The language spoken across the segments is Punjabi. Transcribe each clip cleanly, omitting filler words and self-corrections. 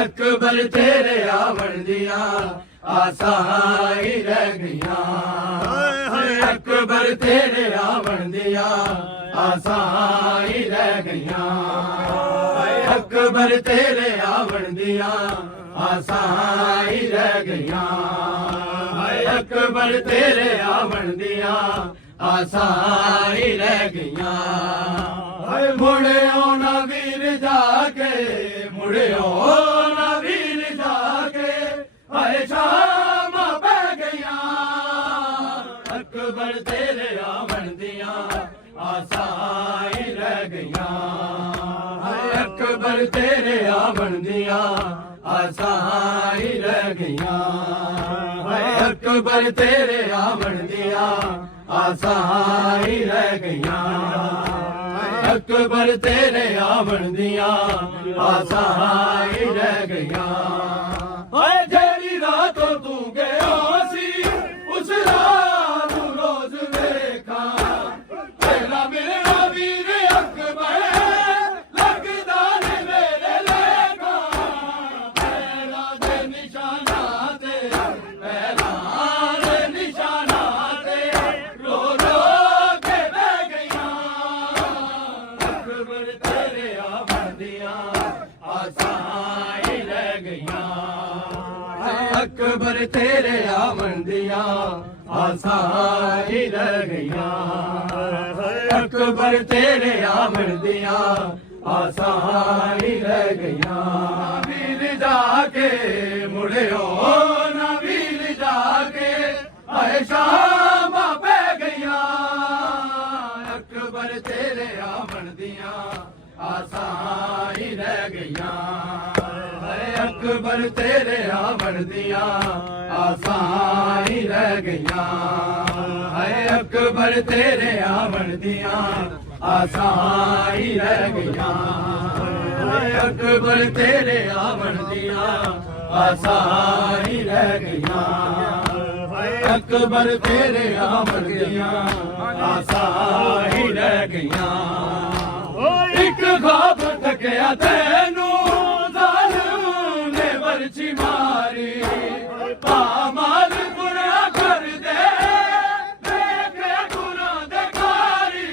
ਅਕਬਰ ਤੇਰੇ ਆਵਣ ਦੀਆਂ ਆਸਾਂ ਹੀ ਰਹਿ ਗਈਆਂ ਹਾਏ ਅਕਬਰ ਤੇਰੇ ਆਵਣ ਦੀਆਂ ਆਸਾਂ ਹੀ ਰਹਿ ਗਈਆਂ ਹਾਏ ਅਕਬਰ ਤੇਰੇ ਆਵਣ ਦੀਆਂ ਆਸਾਂ ਹੀ ਰਹਿ ਗਈਆਂ ਹਾਏ ਅਕਬਰ ਤੇਰੇ ਆਵਣ ਦੀਆਂ ਆਸਾਂ ਹੀ ਰਹਿ ਗਈਆਂ ਹਾਏ ਮੁੜਿਓ ਨਾ ਵੀਰ ਜਾ ਕੇ ਮੁੜਿਓ ਨਾ ਵੀਰ ਜਾ ਕੇ ਹਾਏ ਸ਼ਾਮਾਂ ਪੈ ਗਈਆਂ ਅਕਬਰ ਤੇਰੇ ਆਵਣ ਦੀਆਂ ਆਸਾਂ ਹੀ ਰਹਿ ਗਈਆਂ ਹਾਏ ਅਕਬਰ ਤੇਰੇ ਆਵਣ ਦੀਆਂ ਆਸਾਂ ਹੀ ਰਹਿ ਗਈਆਂ ਹਾਏ ਅਕਬਰ ਤੇਰੇ ਆਵਣ ਦੀਆਂ ਆਸਾਂ ਹੀ ਰਹਿ ਗਈਆਂ ਅਕਬਰ ਤੇਰੇ ਆਵਣ ਦੀਆਂ ਆਸਾਂ ਹੀ ਰਹਿ ਗਈਆਂ ਹਾਏ ਜਿਹੜੀ ਰਾਤ ਤੂੰ ਗਿਆ ਸੀ ਉਸ ਰਾਤ ਨੂੰ ਰੋਜ਼ ਵੇਖਾਂ ਤੇਰਾ ਮੇਰਾ ਵੀਰ ਅਕਬਰ ਲੱਗਦਾ ਨੀ ਮੇਰੇ ਲੇਖਾਂ ਪੈਰਾਂ ਦੇ ਨਿਸ਼ਾਨਾਂ ਤੇ ਪੈਰਾਂ ਦੇ ਨਿਸ਼ਾਨਾਂ ਤੇ ਰੋ ਰੋ ਕੇ ਬਹਿ ਗਈਆਂ ਅਕਬਰ ਤੇਰੇ ਆਵਣ ਦੀਆਂ ਆਸਾਂ ਹੀ ਰਹਿ ਗਈਆਂ ਅਕਬਰ ਤੇਰੇ ਆਵਣ ਦੀਆਂ ਆਸਾਂ ਹੀ ਰਹਿ ਗਈਆਂ ਅਕਬਰ ਤੇਰੇ ਆਵਣ ਦੀਆਂ ਆਸਾਂ ਹੀ ਰਹਿ ਗਈਆਂ ਵੀਰ ਜਾ ਕੇ ਮੁੜਿਓ ਨਾ ਵੀਰ ਜਾ ਕੇ ਹਾਏ ਸ਼ਾਮਾਂ ਪੈ ਗਈਆਂ ਅਕਬਰ ਤੇਰੇ ਆਵਣ ਦੀਆਂ ਆਸਾਂ ਹੀ ਰਹਿ ਗਈਆਂ ਹਾਏ ਅਕਬਰ ਤੇਰੇ ਆਵਣ ਦੀਆਂ ਆਸਾਂ ਹੀ ਰਹਿ ਗਈਆਂ ਹਾਏ ਅਕਬਰ ਤੇਰੇ ਆਵਣ ਦੀਆਂ ਆਸਾਂ ਹੀ ਰਹਿ ਗਈਆਂ ਹਾਏ ਅਕਬਰ ਤੇਰੇ ਆਵਣ ਦੀਆਂ ਆਸਾਂ ਹੀ ਰਹਿ ਗਈਆਂ ਹਾਏ ਅਕਬਰ ਤੇਰੇ ਆਵਣ ਦੀਆਂ ਆਸਾਂ ਹੀ ਰਹਿ ਗਈਆਂ ਇੱਕ ਖਾਬ ਤੱਕਿਆ ਤੈਨੂੰ ਜ਼ਾਲਮ ਨੇ ਵਰਛੀ ਮਾਰੀ ਪਾਮਾਲ ਗੁਨਾਹ ਕਰਦੇ ਦੇਖੇ ਗੁਨਾਹ ਦੇ ਕਾਰੀ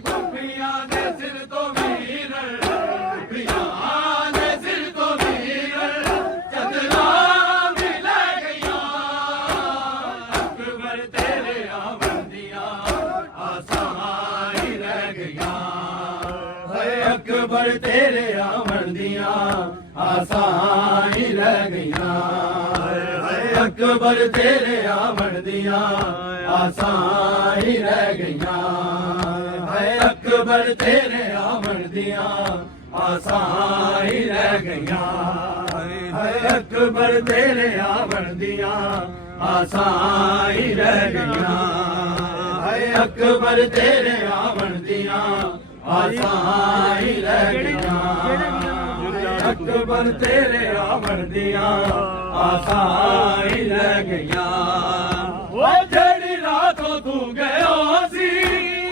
ਗੁੱਫੀਆਂ ਦੇ ਸਿਰ ਤੋਂ ਵੀਰਨ ਗੁੱਫੀਆਂ ਦੇ ਸਿਰ ਤੋਂ ਵੀਰਨ ਚਦਰਾਂ ਵੀ ਲੈ ਗਈਆਂ ਅਕਬਰ ਤੇਰੇ ਆਵਣ ਦੀਆਂ ਆਸਾਂ ਹੀ ਰਹਿ ਗਈਆਂ ਹਾਏ ਅਕਬਰ ਤੇਰੇ ਆਵਣ ਦੀਆਂ ਆਸਾਂ ਹੀ ਰਹਿ ਗਈਆਂ ਹਾਏ ਅਕਬਰ ਤੇਰੇ ਆਵਣ ਦੀਆਂ ਆਸਾਂ ਹੀ ਰਹਿ ਗਈਆਂ ਹਾਏ ਅਕਬਰ ਤੇਰੇ ਆਵਣ ਦੀਆਂ ਆਸਾਂ ਹੀ ਰਹਿ ਗਈਆਂ ਹਾਏ ਅਕਬਰ ਤੇਰੇ ਆਵਣ ਦੀਆਂ ਆਸਾਂ ਹੀ ਰਹਿ ਗਈਆਂ ਹਾਏ ਅਕਬਰ ਤੇਰੇ ਆਵਣ ਦੀਆਂ ਆਸਾਂ ਹੀ ਰਹਿ ਗਈਆਂ ਅਕਬਰ ਤੇਰੇ ਆਵਣ ਦੀਆਂ ਆਸਾਂ ਹੀ ਰਹਿ ਗਈਆਂ ਓ ਜਿਹੜੀ ਰਾਤੋਂ ਤੂੰ ਗਿਆ ਸੀ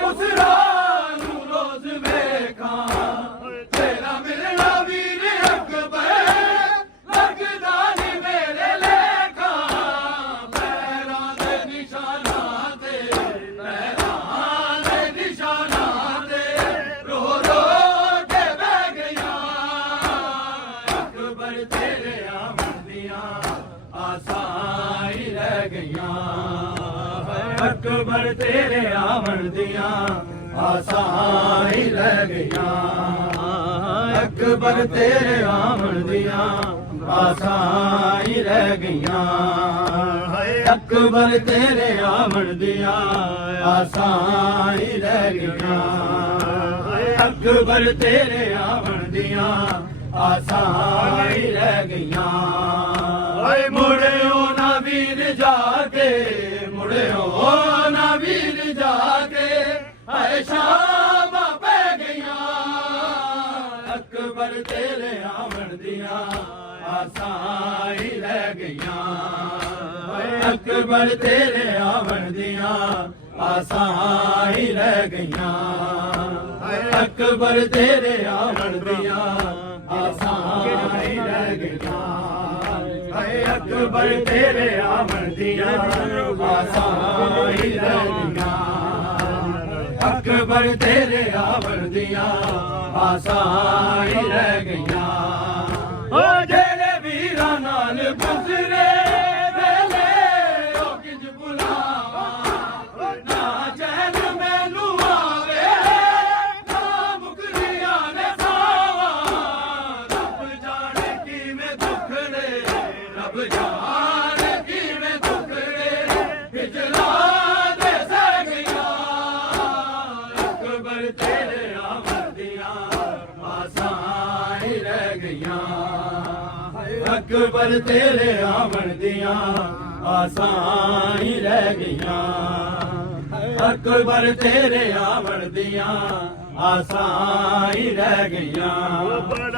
ਉਸ ਰਾਤ ਨੂੰ ਰੋਜ਼ ਵੇਖਾਂ ਤੇਰਾ ਮਿਲਣਾ ਵੀਰ ਅਕਬਰ ਲੱਗਦਾ ਨੀ ਮੇਰੇ ਲੇਖਾਂ ਪੈਰਾਂ ਦੇ ਨਿਸ਼ਾਨਾਂ ਤੇ ਪੈਰਾਂ ਦੇ ਨਿਸ਼ਾਨਾਂ ਤੇ ਰੋ ਰੋ ਕੇ ਬਹਿ ਗਈਆਂ ਅਕਬਰ ਤੇਰੇ ਆਵਣ ਦੀਆਂ ਆਸਾਂ ਹੀ ਰਹਿ ਗਈਆਂ ਅਕਬਰ ਤੇਰੇ ਆਵਣ ਦੀਆਂ ਆਸਾਂ ਹੀ ਰਹਿ ਗਈਆਂ ਅਕਬਰ ਤੇਰੇ ਆਵਣ ਦੀਆਂ ਆਸਾਂ ਹੀ ਰਹਿ ਗਈਆਂ ਅਕਬਰ ਤੇਰੇ ਆਵਣ ਦੀਆਂ ਆਸਾਂ ਹੀ ਰਹਿ ਗਈਆਂ ਅਕਬਰ ਤੇਰੇ ਆਵਣ ਦੀਆਂ ਆਸਾਂ ਹੀ ਰਹਿ ਗਈਆਂ ਓਏ ਮੁੜਿਓ ਨਾ ਵੀਰ ਜਾ ਕੇ ਮੁੜਿਓ ਨਾ ਵੀਰ ਜਾ ਕੇ ਹਾਏ ਸ਼ਾਮਾਂ ਪੈ ਗਈਆਂ ਅਕਬਰ ਤੇਰੇ ਆਵਣ ਦੀਆਂ ਆਸਾਂ ਹੀ ਰਹਿ ਗਈਆਂ ਓਏ ਅਕਬਰ ਤੇਰੇ ਆਵਣ ਦੀਆਂ ਆਸਾਂ ਹੀ ਰਹਿ ਗਈਆਂ ਅਕਬਰ ਤੇਰੇ ਆਵਣ ਦੀਆਂ ਆਸਾਂ ਹੀ ਰਹਿ ਅਕਬਰ ਤੇਰੇ ਆਵਣ ਦੀਆਂ ਆਸਾਂ ਹੀ ਰਹਿ ਗਈਆਂ ਅਕਬਰ ਤੇਰੇ ਆਵਣ ਦੀਆਂ ਆਸਾਂ ਹੀ ਰਹਿ ਗਈਆਂ ਓ ਜਿਹੜੇ ਵੀਰਾਂ ਨਾਲ ਗੁਜ਼ਰੇ ਵੇਲੇ ਉਹ ਕਿੰਜ ਭੁਲਾਵਾਂ ਨਾ ਚੈਨ ਮੈਨੂੰ ਆਵੇ ਨਾ ਮੁਕਰੀਆਂ ਨੇ ਸਾਵਾਂ ਰੱਬ ਜਾਣੇ ਕਿਵੇਂ ਦੁੱਖੜੇ ਰੱਬ ਜਾਣੇ ਕਿਵੇਂ ਦੁੱਖੜੇ ਹਿਜਰਾਂ ਦੇ ਸਹਿ ਗਈਆਂ ਅਕਬਰ ਤੇਰੇ ਆਵਣ ਦੀਆਂ ਆਸਾਂ ਹੀ ਰਹਿ ਗਈਆਂ ਅਕਬਰ ਤੇਰੇ ਆਵਣ ਦੀਆਂ ਆਸਾਂ ਹੀ ਰਹਿ ਗਈਆਂ ਅਕਬਰ ਤੇਰੇ ਆਵਣ ਦੀਆਂ ਆਸਾਂ ਹੀ ਰਹਿ ਗਈਆਂ